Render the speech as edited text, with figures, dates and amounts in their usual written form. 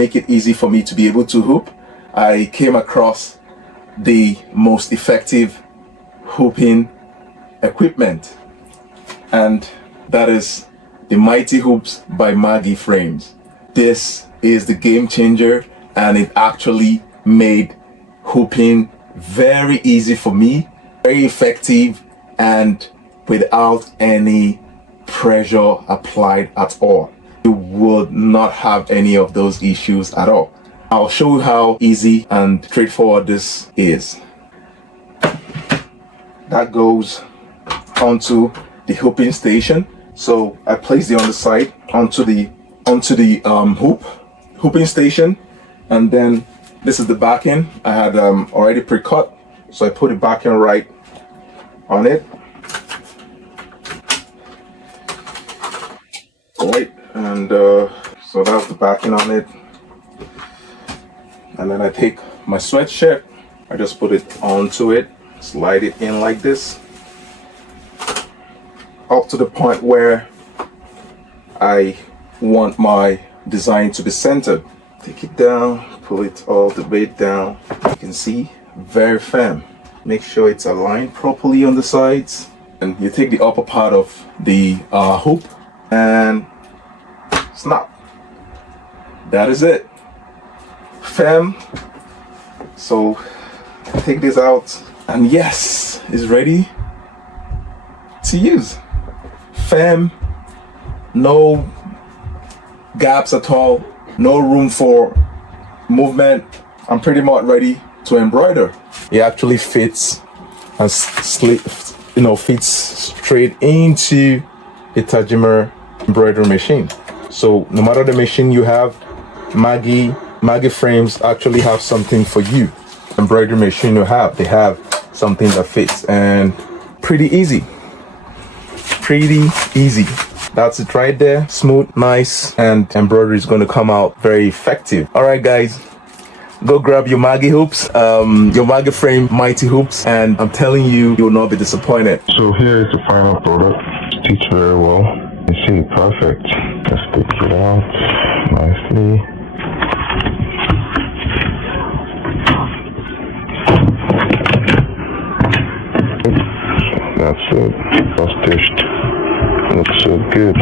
make it easy for me to be able to hoop, I came across the most effective hooping equipment, and that is the Mighty Hoops by MaggieFrames. This is the game changer, and it actually made hooping very easy for me, very effective, and without any pressure applied at all. You would not have any of those issues at all. I'll show you how easy and straightforward this is. That goes onto the hooping station. So I place the underside onto the hooping station, and then this is the backing. I had already pre-cut, so I put the backing right on it. Right, and so that's the backing on it. And then I take my sweatshirt, I just put it onto it, slide it in like this, up to the point where I want my design to be centered. Take it down, pull it all the way down. You can see, very firm. Make sure it's aligned properly on the sides. And you take the upper part of the hoop and snap. That is it. Firm. So take this out, and yes, it's ready to use. Firm, no gaps at all, no room for movement. I'm pretty much ready to embroider. It actually fits and fits straight into the Tajima embroidery machine. So no matter the machine you have, MaggieFrames actually have something for you. Embroidery machine you have, they have something that fits, and pretty easy. That's it right there. Smooth, nice, and embroidery is going to come out very effective. All right, guys, go grab your Maggie hoops, your MaggieFrame Mighty Hoops, and I'm telling you, you'll not be disappointed. So here is the final product. Stitch very well. You see, perfect. Just stitch it out nicely. That's it. All stitched. Looks so good.